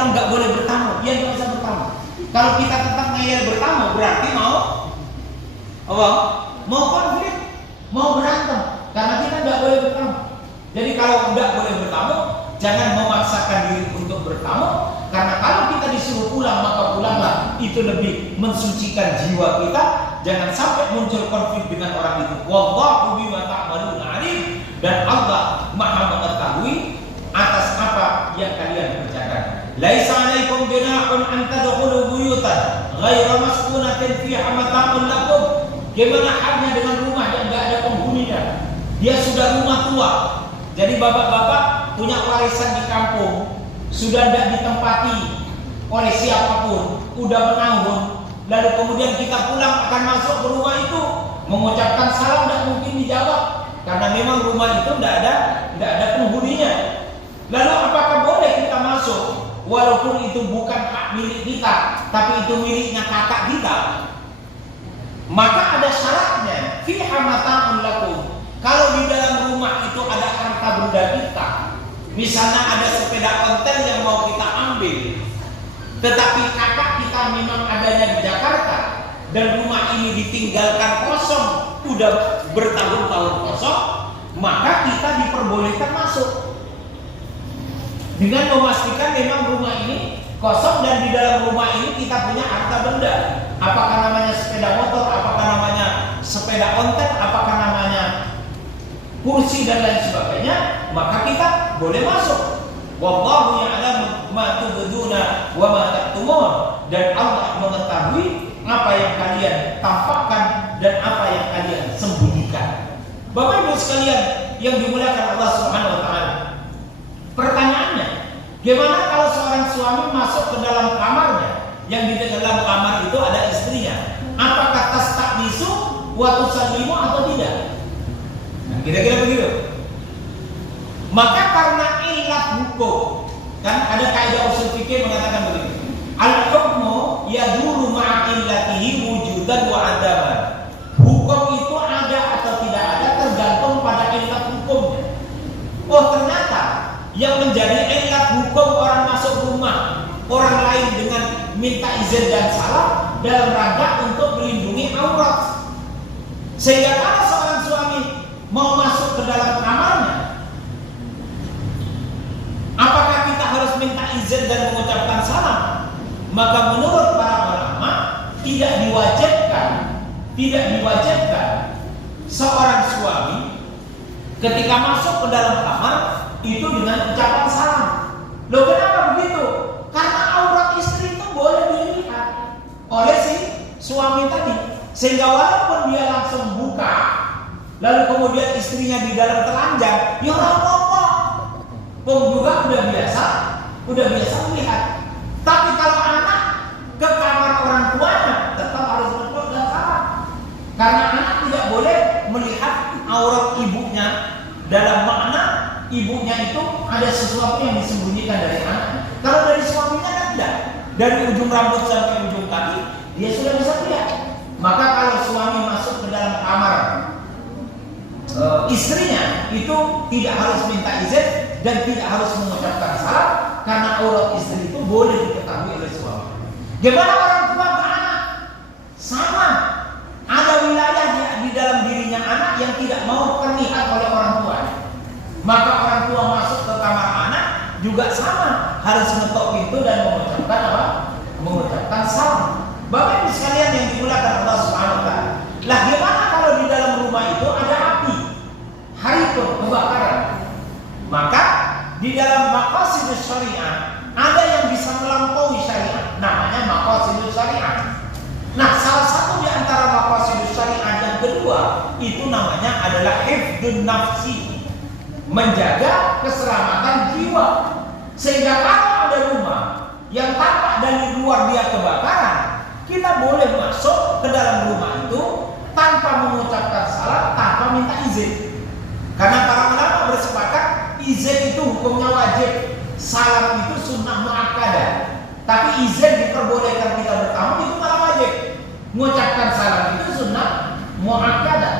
kalau nggak boleh bertamu, ya nggak usah bertamu. Kalau kita tetap ngeyel bertamu, berarti mau apa? Mau konflik, mau berantem, karena kita nggak boleh bertamu. Jadi kalau nggak boleh bertamu, jangan memaksakan diri untuk bertamu, karena kalau kita disuruh pulang maka pulanglah. Itu lebih mensucikan jiwa kita. Jangan sampai muncul konflik dengan orang itu. Wallahu bima ta'malun alim, dan Allah Maha mengetahui atas apa yang kalian kerjakan. Laisa 'alaikum junahun an tadkhulu buyutan ghaira maskunatin fiha mata'un lakum. Gimana halnya dengan rumah yang enggak ada penghuninya? Dia sudah rumah tua. Jadi bapak-bapak punya warisan di kampung, sudah tidak ditempati oleh siapapun, udah menanggung. Lalu kemudian kita pulang akan masuk ke rumah itu, mengucapkan salam tidak mungkin dijawab, karena memang rumah itu tidak ada penghuninya. Lalu apakah boleh kita masuk walaupun itu bukan hak milik kita, tapi itu miliknya kakak kita? Maka ada syaratnya, fiha mata'un lakum. Kalau di dalam rumah itu ada harta benda kita, misalnya ada sepeda ontel yang mau kita ambil, tetapi kakak kita memang adanya di Jakarta dan rumah ini ditinggalkan kosong, udah bertahun-tahun kosong, maka kita diperbolehkan masuk dengan memastikan memang rumah ini kosong dan di dalam rumah ini kita punya harta benda. Apakah namanya sepeda motor, apakah namanya sepeda ontel, apakah namanya kursi dan lain sebagainya, maka kita boleh masuk. Wallahu ya'lamu ma tubduna wa ma taktumun, dan Allah mengetahui apa yang kalian tampakkan dan apa yang kalian sembunyikan. Bapak Ibu sekalian yang dimuliakan Allah Subhanahu wa taala. Pertanyaannya, gimana kalau seorang suami masuk ke dalam kamarnya, yang di dalam kamar itu ada istrinya? Apakah tastaqnisu wa tusallimu atau tidak? Nah, kira-kira begitu. Maka karena ilat hukum, kan ada kaidah usul fikih mengatakan begini, al-hukmu yaduru ma'a illatihi wujudan wa adaman. Hukum itu ada atau tidak ada tergantung pada ilat hukumnya. Oh, ternyata yang menjadi ilat hukum orang masuk rumah orang lain dengan minta izin dan salam dalam rangka untuk melindungi aurat. Sehingga kalau seorang suami mau masuk ke dalam kamarnya, apakah kita harus minta izin dan mengucapkan salam? Maka menurut para ulama tidak diwajibkan seorang suami ketika masuk ke dalam kamar itu dengan ucapan salam. Loh, kenapa begitu? Karena aurat istri itu boleh dilihat oleh si suami tadi, sehingga walaupun dia langsung buka, lalu kemudian istrinya di dalam telanjang, ya apa-apa, pun juga udah biasa melihat. Tapi kalau anak ke kamar orang tuanya, tetap harus menutup dan salam, karena anak tidak boleh melihat aurat ibunya, dalam makna ibunya itu ada sesuatu yang disembunyikan dari anak. Kalau dari suaminya kan tidak, dari ujung rambut sampai ujung kaki dia sudah bisa lihat. Maka kalau suami masuk ke dalam kamar istrinya, itu tidak harus minta izin dan tidak harus mengucapkan salam, karena aurat istri itu boleh diketahui oleh suami. Gimana orang tua ke anak? Sama, ada wilayah di dalam dirinya anak yang tidak mau terlihat oleh orang tua. Maka orang tua masuk ke kamar anak juga sama, harus ngetok pintu dan mengucapkan apa? Mengucapkan salam. Bapak Ibu sekalian yang dimuliakan Allah Subhanahu wa taala. Lah gimana kalau di dalam rumah itu ada api? Harikun, kebakaran. Maka di dalam maqasidus syariah ada yang bisa melampaui syariat, namanya maqasidus syariah. Nah, salah satu di antara maqasidus syariah yang kedua itu namanya adalah hifdzun nafsi, menjaga keselamatan jiwa. Sehingga kalau ada rumah yang tampak dari luar dia kebakaran, kita boleh masuk ke dalam rumah itu tanpa mengucapkan salam, tanpa minta izin. Karena para ulama bersepakat izin itu hukumnya wajib, salam itu sunnah muakkadah. Tapi izin diperbolehkan kita bertamu itu malah wajib. Mengucapkan salam itu sunnah muakkadah.